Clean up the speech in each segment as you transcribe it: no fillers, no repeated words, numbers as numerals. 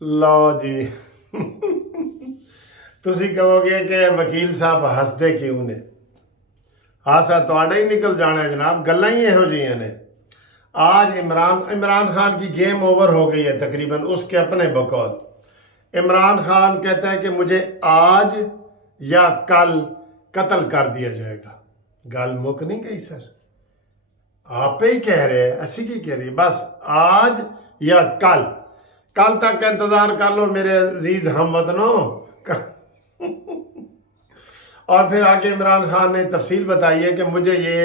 ਲਓ ਜੀ। ਤੁਸੀਂ ਕਹੋਗੇ ਕਿ ਵਕੀਲ ਸਾਹਿਬ ਹੱਸਦੇ ਕਿਉਂ ਨੇ? ਹਾਸਾ ਤੁਹਾਡਾ ਹੀ ਨਿਕਲ ਜਾਣਾ है जनाब, गल्लां ही ਇਹੋ ਜਿਹੀਆਂ ਨੇ। आज इमरान खान की गेम ओवर हो गई है तकरीबन, उसके अपने बकौल। इमरान खान कहता है कि मुझे आज या कल कत्ल कर दिया जाएगा। गल मुक नहीं गई सर, आप ही कह रहे हैं, ऐसी की कह रही है, बस आज या कल, कल तक का इंतजार कर लो मेरे अजीज हमवतनों। और फिर आगे इमरान खान ने तफसील बताई है कि मुझे ये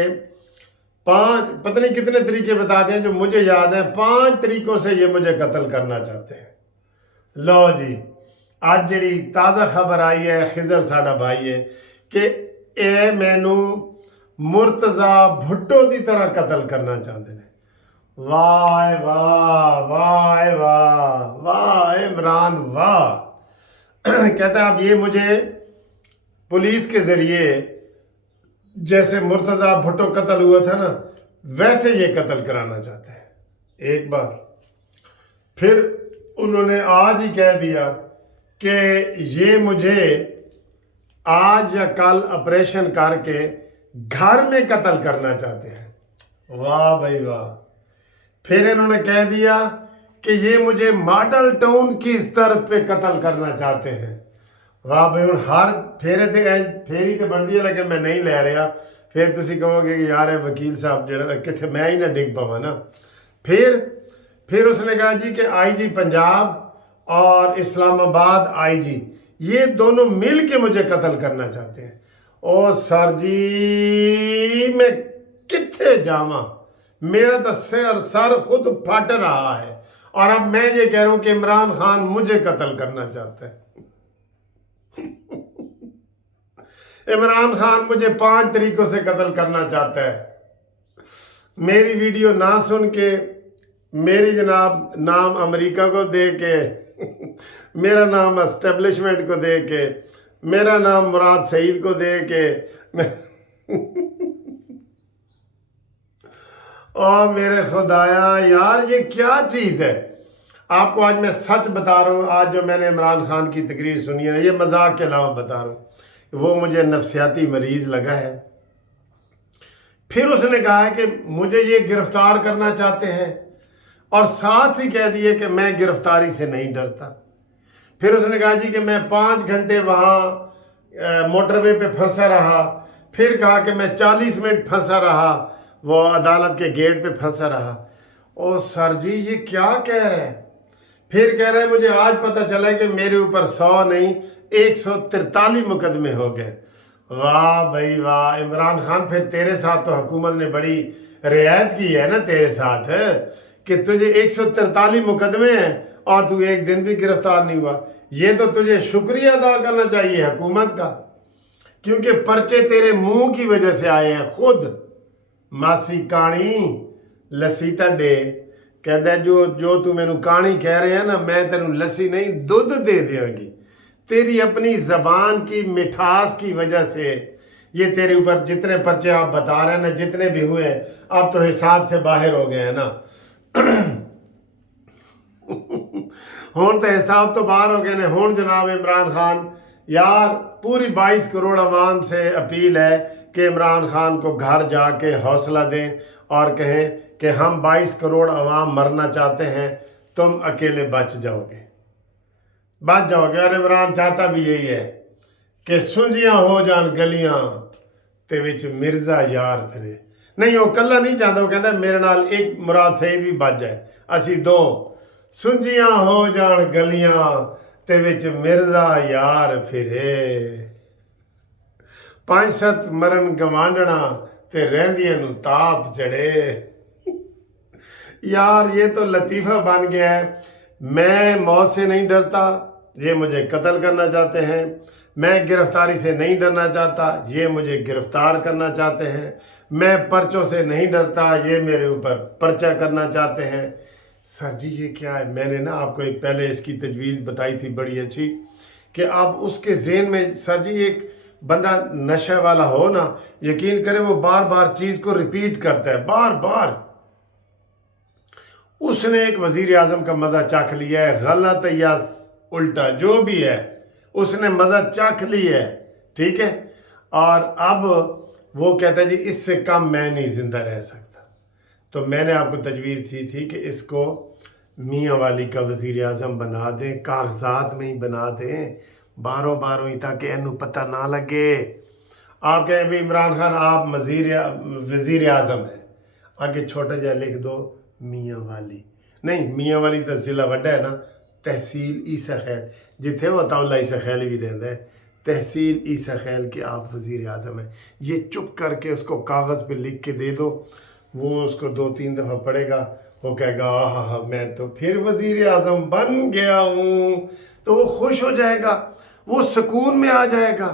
5 पता नहीं कितने तरीके बता दिए जो मुझे याद है, 5 तरीकों से ये मुझे कत्ल करना चाहते हैं। लो जी, आज जी ताज़ा खबर आई है, खिजर साडा भाई है कि ये मैनू मुर्तज़ा भुट्टो की तरह कत्ल करना चाहते हैं। वाह वाह वाह वाह वाह इमरान वाह। कहता है अब ये मुझे पुलिस के ज़रिए जैसे मुर्तज़ा भुट्टो कत्ल हुआ था ना, वैसे ये कत्ल कराना चाहते हैं। एक बार फिर उन्होंने आज ही कह दिया कि ये मुझे आज या कल ऑपरेशन करके घर में कत्ल करना चाहते हैं। वाह भाई वाह। फिर इन्होंने कह दिया कि ये मुझे मॉडल टाउन की स्तर पे कत्ल करना चाहते हैं। वाह भाई, हूँ हर फेरी तो बनती है, लेकिन मैं नहीं ले रहा। फिर तुसी कहोगे कि यार वकील साहब जरा कितने मैं ही ना डिग पावा ना। फिर उसने कहा जी कि आईजी पंजाब और इस्लामाबाद आईजी ये दोनों मिल के मुझे कत्ल करना चाहते हैं। ओ सर जी, मैं कितने जावा, मेरा तो सर खुद फट रहा है। और अब मैं ये कह रहा हूं कि इमरान खान मुझे कत्ल करना चाहता है। इमरान खान मुझे 5 तरीकों से कत्ल करना चाहता है। मेरी वीडियो ना सुन के, मेरी जनाब नाम अमेरिका को दे के, मेरा नाम एस्टेब्लिशमेंट को दे के, मेरा नाम मुराद सईद को दे के, और मेरे खुदाया यार ये क्या चीज़ है। आपको आज मैं सच बता रहा हूँ, आज जो मैंने इमरान खान की तकरीर सुनी है ना, ये मजाक के अलावा बता रहा हूँ, वो मुझे नफसियाती मरीज लगा है। फिर उसने कहा है कि मुझे ये गिरफ्तार करना चाहते हैं, और साथ ही कह दिए कि मैं गिरफ्तारी से नहीं डरता। फिर उसने कहा जी कि मैं 5 घंटे वहाँ मोटरवे पे फंसा रहा। फिर कहा कि मैं 40 मिनट फंसा रहा, वो अदालत के गेट पे फंसा रहा। ओ सर जी, ये क्या कह रहे हैं। फिर कह रहे हैं मुझे आज पता चला कि मेरे ऊपर 100 नहीं 143 मुकदमे हो गए। वाह भाई वाह इमरान खान, फिर तेरे साथ तो हुकूमत ने बड़ी रियायत की है ना तेरे साथ, कि तुझे 143 मुकदमे हैं और तू एक दिन भी गिरफ्तार नहीं हुआ। ये तो तुझे शुक्रिया अदा करना चाहिए हुकूमत का, क्योंकि पर्चे तेरे मुंह की वजह से आए हैं। खुद मासी काणी लसी डे कहता है जो तू मैनू कहानी कह रहे हैं ना, मैं तेनू लस्सी नहीं दूध दे देंगी। तेरी अपनी जबान की मिठास की वजह से ये तेरे ऊपर जितने पर्चे आप बता रहे हैं ना, जितने भी हुए अब तो हिसाब से बाहर हो गए हैं ना। हुण तो हिसाब तो बाहर हो गए ने। हुण जनाब इमरान खान, यार पूरी 22 करोड़ आवाम से अपील है कि इमरान खान को घर जाके हौसला दें और कहें कि हम 22 करोड़ आवाम मरना चाहते हैं, तुम अकेले बच जाओगे। और इमरान चाहता भी यही है कि सुंजियां हो जान गलियां ते विच मिर्जा यार फिरे। नहीं, वो कला नहीं चाहता, वो कहता मेरे नाल एक मुराद सईद भी बच जाए, असी 2 सुंजियां हो जान गलियां ते विच मिर्जा यार फिरे। 5-7 मरन गवांडना ते रहंदियां नू ताप चढ़े। यार ये तो लतीफ़ा बन गया है। मैं मौत से नहीं डरता, ये मुझे कत्ल करना चाहते हैं। मैं गिरफ्तारी से नहीं डरना चाहता, ये मुझे गिरफ्तार करना चाहते हैं। मैं पर्चों से नहीं डरता, ये मेरे ऊपर पर्चा करना चाहते हैं। सर जी ये क्या है। मैंने ना आपको एक पहले इसकी तजवीज़ बताई थी बड़ी अच्छी, कि आप उसके ज़हन में सर जी एक बंदा नशे वाला हो ना, यकीन करें वो बार बार चीज़ को रिपीट करता है, बार बार। उसने एक वजीर आजम का मज़ा चख लिया है, गलत या उल्टा जो भी है, उसने मज़ा चख लिया है, ठीक है। और अब वो कहता है जी इससे कम मैं नहीं ज़िंदा रह सकता। तो मैंने आपको तजवीज़ दी थी कि इसको मियाँ वाली का वज़ीर आज़म बना दें, कागजात में ही बना दें, बारों ही, ताकि इन्हू पता ना लगे। आप कहें भी इमरान खान आप वज़ीर आज़म है, आगे छोटा जा लिख दो मियाँ वाली। नहीं, मियाँ वाली तो ज़िला वड्डा है ना, तहसील ईसा खैल, जिथे वो ताउला ईसा खैल भी रहता है, तहसील ईसा खैल के आप वज़ीर आज़म हैं। ये चुप करके उसको कागज़ पे लिख के दे दो, वो उसको 2-3 दफ़ा पढ़ेगा, वो कहेगा हाँ मैं तो फिर वज़ीर आज़म बन गया हूँ, तो वो खुश हो जाएगा, वो सुकून में आ जाएगा,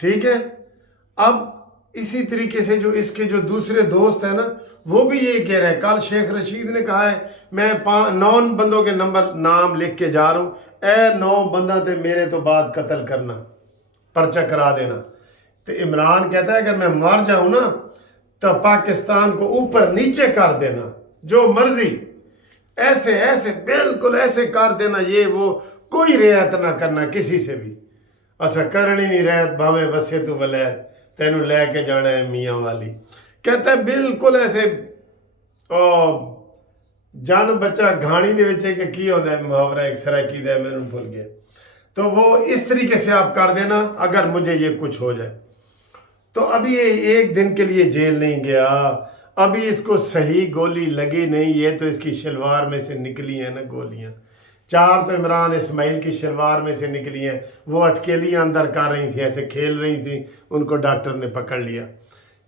ठीक है। अब इसी तरीके से जो इसके जो दूसरे दोस्त हैं ना, वो भी यही कह रहे हैं। कल शेख रशीद ने कहा है मैं 9 बंदों के नाम लिख के जा रहा हूँ, 9 बंदा ते मेरे तो बाद कत्ल करना, पर्चा करा देना। तो इमरान कहता है अगर मैं मर जाऊँ ना तो पाकिस्तान को ऊपर नीचे कर देना, जो मर्जी, ऐसे ऐसे बिल्कुल ऐसे कर देना, ये वो, कोई रियायत ना करना किसी से भी। असा करनी नहीं रियायत, भावे वसे तू वलैत, तेनू लैके जाना है मियाँ वाली। कहता है बिल्कुल ऐसे जान बच्चा घाणी दे विच कि की होंदा है मुहावरा एक सराकी दा, मैनू भूल गया। तो वो इस तरीके से आप कर देना अगर मुझे ये कुछ हो जाए। तो अभी ये एक दिन के लिए जेल नहीं गया, अभी इसको सही गोली लगी नहीं, ये तो इसकी शलवार में से निकली हैं ना गोलियां। 4 तो इमरान इस्माइल की शलवार में से निकली हैं, वो अटकेलियां अंदर कर रही थी, ऐसे खेल रही थी, उनको डॉक्टर ने पकड़ लिया।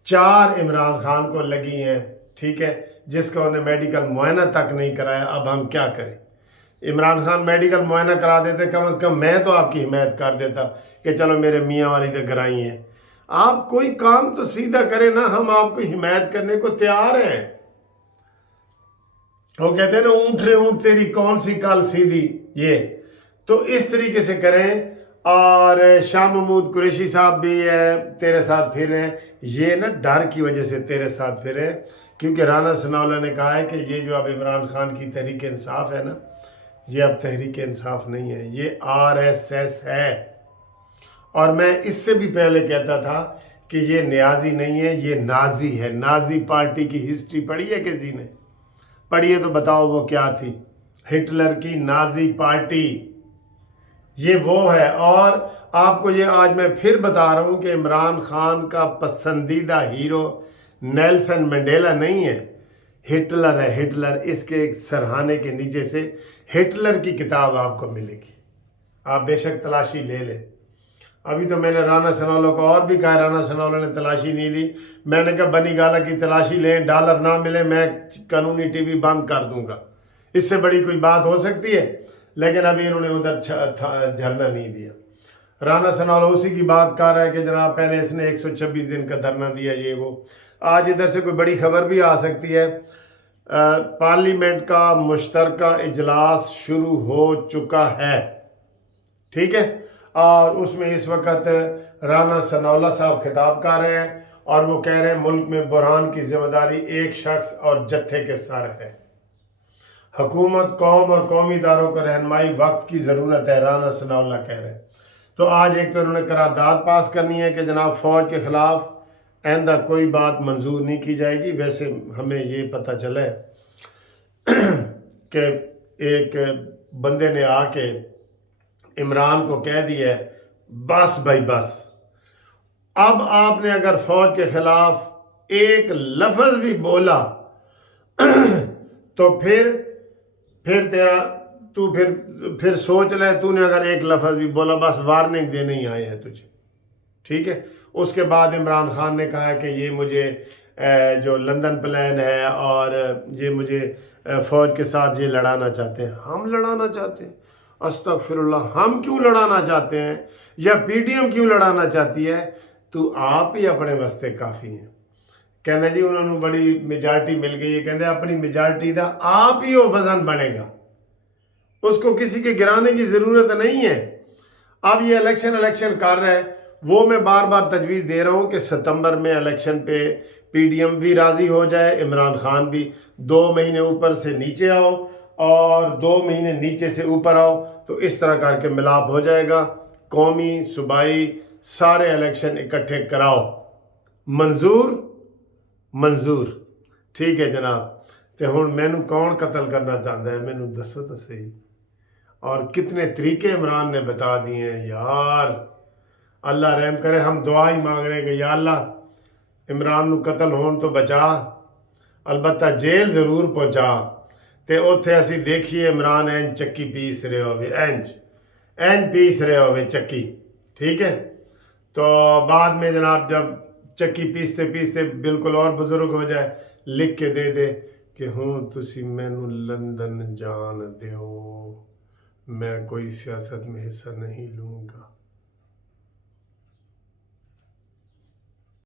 4 इमरान खान को लगी हैं, ठीक है, जिसका उन्हें मेडिकल मुआयना तक नहीं कराया। अब हम क्या करें? इमरान खान मेडिकल मुआयना करा देते, कम से कम मैं तो आपकी हिमायत कर देता कि चलो मेरे मियाँ वाली तो गराई हैं। आप कोई काम तो सीधा करें ना, हम आपको हिमायत करने को तैयार हैं। वो कहते हैं ना ऊँट रे ऊँट तेरी कौन सी काल सीधी, ये तो इस तरीके से करें। और शाह महमूद कुरैशी साहब भी है तेरे साथ फिर हैं, ये ना डर की वजह से तेरे साथ फिर हैं, क्योंकि राना सनाउल्लाह ने कहा है कि ये जो अब इमरान खान की तहरीक इंसाफ है ना, ये अब तहरीक इंसाफ नहीं है, ये RSS है। और मैं इससे भी पहले कहता था कि ये न्याजी नहीं है, ये नाजी है। नाजी पार्टी की हिस्ट्री पढ़ी है किसी ने? पढ़ी है तो बताओ वो क्या थी? हिटलर की नाजी पार्टी, ये वो है। और आपको ये आज मैं फिर बता रहा हूँ कि इमरान खान का पसंदीदा हीरो नेल्सन मंडेला नहीं है, हिटलर है, हिटलर। इसके सरहाने के नीचे से हिटलर की किताब आपको मिलेगी, आप बेशक तलाशी ले लें। अभी तो मैंने राना सनाउल्लाह को और भी कहा, राना सनाउल्लाह ने तलाशी नहीं ली। मैंने कहा बनी गाला की तलाशी लें, डॉलर ना मिले मैं कानूनी टीवी बंद कर दूंगा, इससे बड़ी कोई बात हो सकती है। लेकिन अभी इन्होंने उधर झरना नहीं दिया। राना सनाउल्लाह उसी की बात कर रहा है कि जनाब पहले इसने 126 दिन का धरना दिया, ये वो। आज इधर से कोई बड़ी खबर भी आ सकती है। पार्लियामेंट का मुश्तरका इजलास शुरू हो चुका है, ठीक है, और उसमें इस वक्त राना सनाउल्लाह साहब खिताब कर रहे हैं और वो कह रहे हैं मुल्क में बुरहान की जिम्मेदारी एक शख्स और जत्थे के सर है। हुकूमत, कौम और कौमी इदारों को रहनुमाई वक्त की ज़रूरत है, राना सनाउल्लाह कह रहे हैं। तो आज एक तो उन्होंने करारदाद पास करनी है कि जनाब फ़ौज के ख़िलाफ़ आइंदा कोई बात मंजूर नहीं की जाएगी। वैसे हमें ये पता चला है कि एक बंदे ने आके इमरान को कह दिया है बस भाई बस, अब आपने अगर फ़ौज के ख़िलाफ़ एक लफ्ज़ भी बोला तो फिर तेरा तू फिर सोच ले, तूने अगर एक लफ्ज़ भी बोला बस वार्निंग देने ही आए हैं तुझे, ठीक है। उसके बाद इमरान खान ने कहा है कि ये मुझे जो लंदन प्लान है और ये मुझे फ़ौज के साथ ये लड़ाना चाहते हैं। हम लड़ाना चाहते हैं? अस्तगफिरुल्लाह, हम क्यों लड़ाना चाहते हैं या PTM क्यों लड़ाना चाहती है? तो आप ही अपने वास्ते काफ़ी हैं। कहते जी उन्होंने बड़ी मेजॉरिटी मिल गई है, कहते अपनी मेजॉरिटी का आप ही वो वज़न बनेगा, उसको किसी के गिराने की ज़रूरत नहीं है। अब ये इलेक्शन कर रहा है, वो मैं बार बार तजवीज़ दे रहा हूँ कि सितंबर में इलेक्शन पे PDM بھی راضی ہو جائے, عمران خان بھی 2 مہینے اوپر سے نیچے آؤ اور 2 مہینے نیچے سے اوپر آؤ, تو اس طرح کر کے ملاپ ہو جائے گا. قومی صوبائی سارے الیکشن اکٹھے کراؤ. منظور؟ منظور. ٹھیک ہے جناب. تے ہن مینوں کون قتل کرنا چاہتا ہے, مینوں دسو تو صحیح. اور کتنے طریقے عمران نے بتا دیے ہیں یار. اللہ رحم کرے. ہم دعا ہی مانگ رہے ہیں کہ یا اللہ عمران نو قتل ہون تو بچا, البتہ جیل ضرور پہنچا. تے اوتھے اسی دیکھیے عمران اینج چکی پیس رہے ہوئے, اینج پیس رہے ہوئے چکی. ٹھیک ہے, تو بعد میں جناب جب چکی پیستے پیستے بالکل اور بزرگ ہو جائے, لکھ کے دے دے کہ ہوں تسی مینوں لندن جان دیو, میں کوئی سیاست میں حصہ نہیں لوں گا.